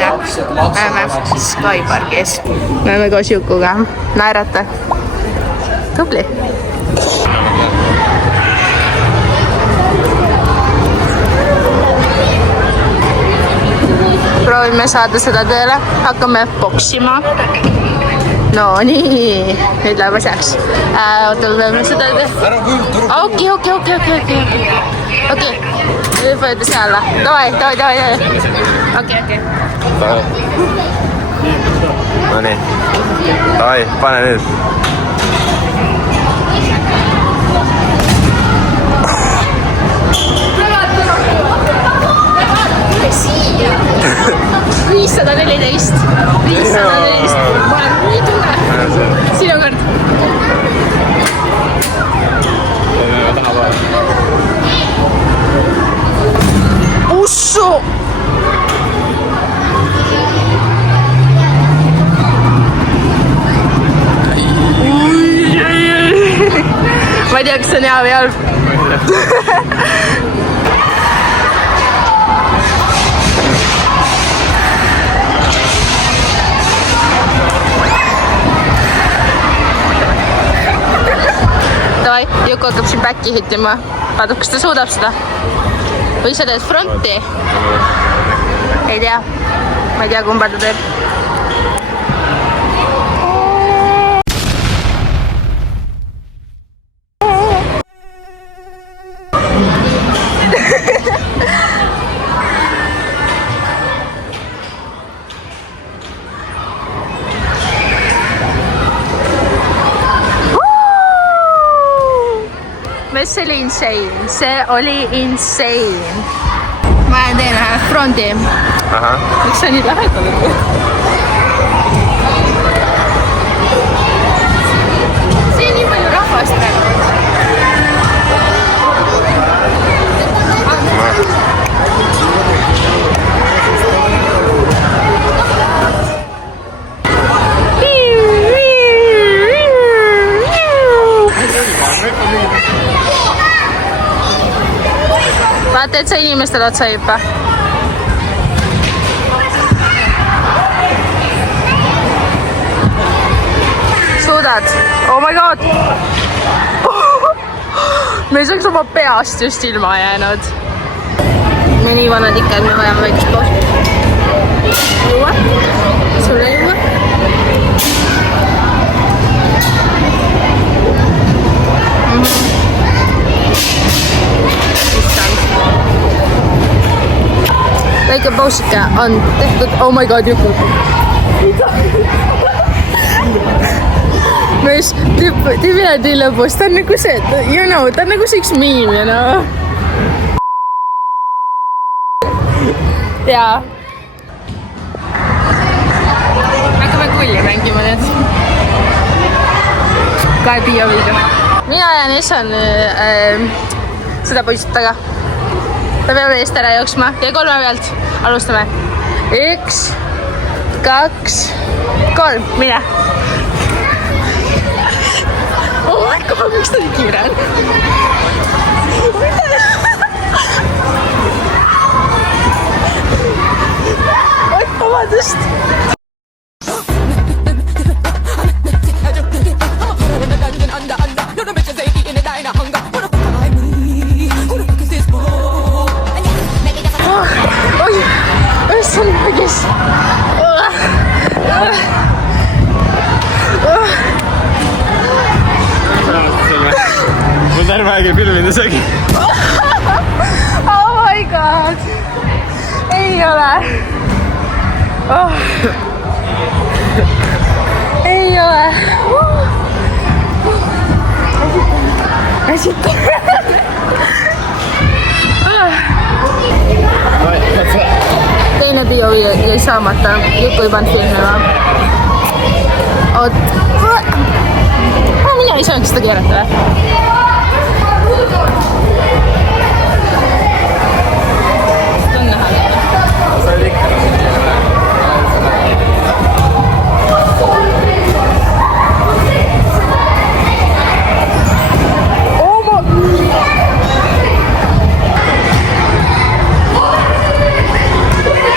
ja me oleme Skyparkis. Me oleme koos Jukuga. Naerata. Tubli. Proovime saada seda tööle. Hakkame boksima. No nii, nüüd läheb asjaks. Ootame seda teha. Okei. Nüüd võeti see alla. Davai. Okei. No nii. Davai, pane nüüd. Siia 514 ma olen nii tunne sinu kord ussu ma ei tea, kas see on hea või halb Juku hakkab siin backi hittima. Vaadab, kas ta suudab seda? Või sa teed fronti? Ei tea. Ma ei tea, kumba ta teeb. See oli insane. See oli insane. Ma teen ühe fronti. Miks sa nii lähedal? See on nii palju rahvast praegu. Vaata, et sa inimestele otsa hüppa. Suudad? Oh my god! Me saaks oma peast just ilma jäänud. Me nii vanad ikka, et me vajame väikest pausi. Juua? Sulle juua? Väike pausike on tehtud. Oh my god, Juku. Mees, tüübi lõpus. Ta on nagu see, ta on nagu see üks miim, Jaa. Hakkame kulli mängima nüüd. Kahe bioviidu. Mina ja Ness on seda poisid taga. Me peame eest ära jooksma ja 3 pealt alustame. 1, 2, 3, mine. Oh my god, miks ta nii kiire on? Vabandust. Mul terve filminud isegi. Oh my god. Ei ole. Ei ole. Teine bio jäi saamata. Juku ei pannud filmima. Oot. Mina ei saanud seda keerata või?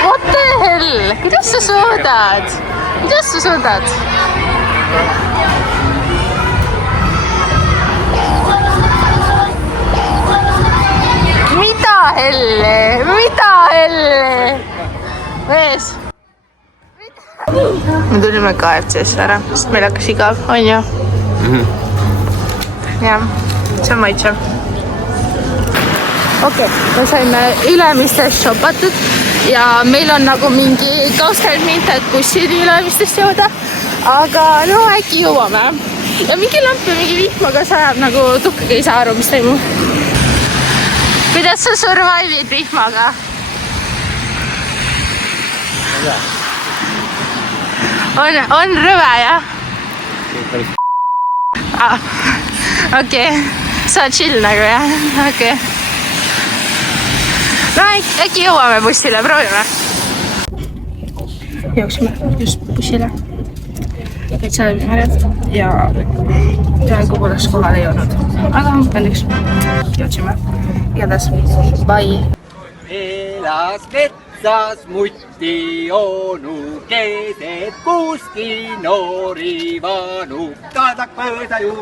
What the hell? hell, kuidas sa suudad? Kuidas sa suudad? Mida helle? Mees. Me tulime KFC-sse ära, sest meil hakkas igav, on ju? Jah, see on maitsev. Okei, me saime Ülemistest shopatud ja meil on nagu mingi 20 minutit bussini Ülemistest jõuda, aga no äkki jõuame. Ja mingi lamp ja mingi vihmaga sajab nagu tuhkagi ei saa aru, mis toimub. Kuidas sa survive'id vihmaga? On rõve, jah? Okei, sa chill nagu, jah? Okei. No äkki jõuame bussile, proovime. Jooksime just bussile. Täitsa läbimärjad ja peaaegu poleks kohale jõudnud. Aga õnneks jõudsime. Igatahes, bye! Elas metsas mutti onu, keset kuski noori vanu. Kaadak põõda juurde.